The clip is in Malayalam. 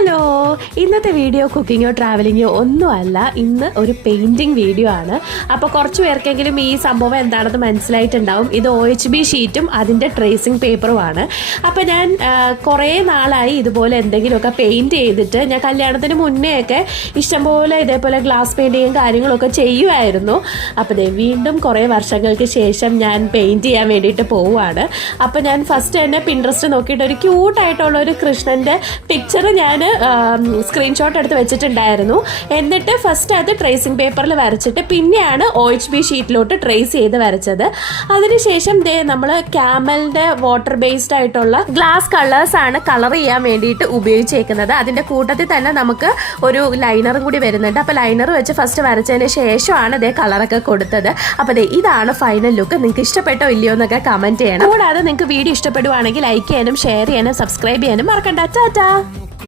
ഹലോ, ഇന്നത്തെ വീഡിയോ കുക്കിങ്ങോ ട്രാവലിങ്ങോ ഒന്നുമല്ല. ഇന്ന് ഒരു പെയിൻറ്റിങ് വീഡിയോ ആണ്. അപ്പോൾ കുറച്ച് പേർക്കെങ്കിലും ഈ സംഭവം എന്താണെന്ന് മനസ്സിലായിട്ടുണ്ടാവും. ഇത് OHB ഷീറ്റും അതിൻ്റെ ട്രേസിങ് പേപ്പറുമാണ്. അപ്പോൾ ഞാൻ കുറേ നാളായി ഇതുപോലെ എന്തെങ്കിലുമൊക്കെ പെയിൻറ്റ് ചെയ്തിട്ട്, ഞാൻ കല്യാണത്തിന് മുന്നേ ഒക്കെ ഇഷ്ടംപോലെ ഇതേപോലെ ഗ്ലാസ് പെയിൻറ്റിങ്ങും കാര്യങ്ങളൊക്കെ ചെയ്യുമായിരുന്നു. അപ്പോൾ വീണ്ടും കുറേ വർഷങ്ങൾക്ക് ശേഷം ഞാൻ പെയിൻറ്റ് ചെയ്യാൻ വേണ്ടിയിട്ട് പോവുകയാണ്. അപ്പോൾ ഞാൻ ഫസ്റ്റ് തന്നെ പിൻട്രസ്റ്റ് നോക്കിയിട്ട് ഒരു ക്യൂട്ടായിട്ടുള്ള ഒരു കൃഷ്ണൻ്റെ പിക്ചർ ഞാൻ സ്ക്രീൻഷോട്ട് എടുത്ത് വെച്ചിട്ടുണ്ടായിരുന്നു. എന്നിട്ട് ഫസ്റ്റ് അത് ട്രേസിങ് പേപ്പറിൽ വരച്ചിട്ട് പിന്നെയാണ് OHB ഷീറ്റിലോട്ട് ട്രേസ് ചെയ്ത് വരച്ചത്. അതിനുശേഷം നമ്മൾ ക്യാമലിൻ്റെ വാട്ടർ ബേസ്ഡ് ആയിട്ടുള്ള ഗ്ലാസ് കളേഴ്സ് ആണ് കളർ ചെയ്യാൻ വേണ്ടിയിട്ട് ഉപയോഗിച്ചേക്കുന്നത്. അതിൻ്റെ കൂട്ടത്തിൽ തന്നെ നമുക്ക് ഒരു ലൈനറും കൂടി വരുന്നുണ്ട്. അപ്പോൾ ലൈനർ വെച്ച് ഫസ്റ്റ് വരച്ചതിന് ശേഷമാണ് ഇതേ കളറൊക്കെ കൊടുത്തത്. അപ്പോൾ ഇതാണ് ഫൈനൽ ലുക്ക്. നിങ്ങൾക്ക് ഇഷ്ടപ്പെട്ടോ ഇല്ലയോ എന്നൊക്കെ കമൻറ്റ് ചെയ്യണം. കൂടാതെ നിങ്ങൾക്ക് വീഡിയോ ഇഷ്ടപ്പെടുവാണെങ്കിൽ ലൈക്ക് ചെയ്യാനും ഷെയർ ചെയ്യാനും സബ്സ്ക്രൈബ് ചെയ്യാനും മറക്കണ്ട. ടാറ്റാ.